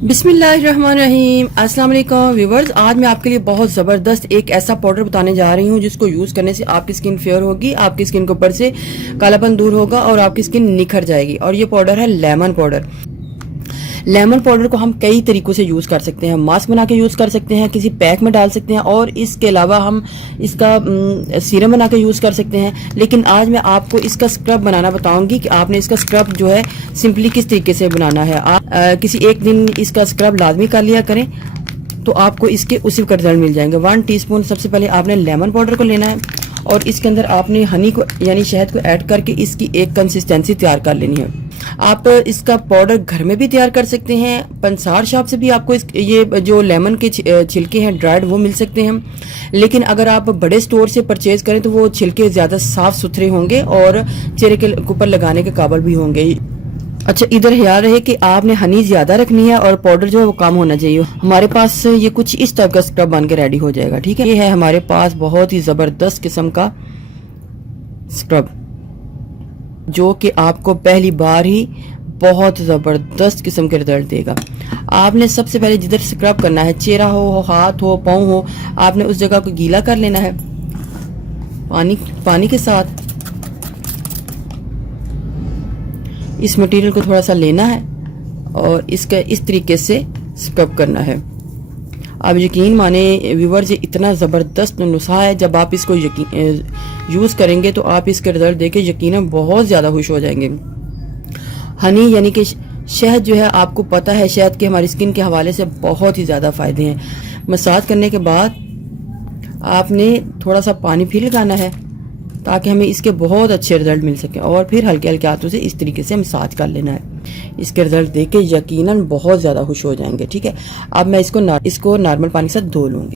बिस्मिल्लाहिर्रहमानिर्रहीम। अस्सलाम वालेकुम व्यूवर्स, आज मैं आपके लिए बहुत ज़बरदस्त एक ऐसा पाउडर बताने जा रही हूँ जिसको यूज़ करने से आपकी स्किन फेयर होगी, आपकी स्किन के ऊपर से कालापन दूर होगा और आपकी स्किन निखर जाएगी। और ये पाउडर है लेमन पाउडर। लेमन पाउडर को हम कई तरीक़ों से यूज़ कर सकते हैं। मास्क बना के यूज़ कर सकते हैं, किसी पैक में डाल सकते हैं और इसके अलावा हम इसका सीरम बना के यूज़ कर सकते हैं। लेकिन आज मैं आपको इसका स्क्रब बनाना बताऊंगी कि आपने इसका स्क्रब जो है सिंपली किस तरीके से बनाना है। आप किसी एक दिन इसका स्क्रब लाजमी कर लिया करें तो आपको इसके उसी का रिजल्ट मिल जाएंगे। 1 टीस्पून सबसे पहले आपने लेमन पाउडर को लेना है और इसके अंदर आपने हनी को यानी शहद को ऐड करके इसकी एक कंसिस्टेंसी तैयार कर लेनी है। आप इसका पाउडर घर में भी तैयार कर सकते हैं। पंसार शॉप से भी आपको ये जो लेमन के छिलके हैं ड्राइड वो मिल सकते हैं। लेकिन अगर आप बड़े स्टोर से परचेज करें तो वो छिलके ज़्यादा साफ सुथरे होंगे और चेहरे के ऊपर लगाने के काबिल भी होंगे। अच्छा, इधर ख्याल रहे कि आपने हनी ज़्यादा रखनी है और पाउडर जो है वो कम होना चाहिए। हमारे पास ये कुछ इस टाइप का स्क्रब बन के रेडी हो जाएगा। ठीक है, ये है हमारे पास बहुत ही ज़बरदस्त किस्म का स्क्रब जो कि आपको पहली बार ही बहुत ज़बरदस्त किस्म के रिजल्ट देगा। आपने सबसे पहले जिधर स्क्रब करना है, चेहरा हो, हाथ हो, पाँव हो, आपने उस जगह को गीला कर लेना है पानी के साथ। इस मटेरियल को थोड़ा सा लेना है और इसका इस तरीके से स्क्रब करना है। आप यकीन माने व्यूअर्स, ये इतना ज़बरदस्त नुस्खा है। जब आप इसको यूज़ करेंगे तो आप इसके रिजल्ट देके यकीनन बहुत ज़्यादा खुश हो जाएंगे। हनी यानी कि शहद जो है, आपको पता है शहद के हमारी स्किन के हवाले से बहुत ही ज़्यादा फ़ायदे हैं। मसाज करने के बाद आपने थोड़ा सा पानी फिर लगाना है ताकि हमें इसके बहुत अच्छे रिजल्ट मिल सके और फिर हल्के हल्के हाथों से इस तरीके से मसाज कर लेना है। इसके रिजल्ट देख के यकीनन बहुत ज़्यादा खुश हो जाएंगे। ठीक है, अब मैं इसको नॉर्मल पानी के साथ धो लूँगी।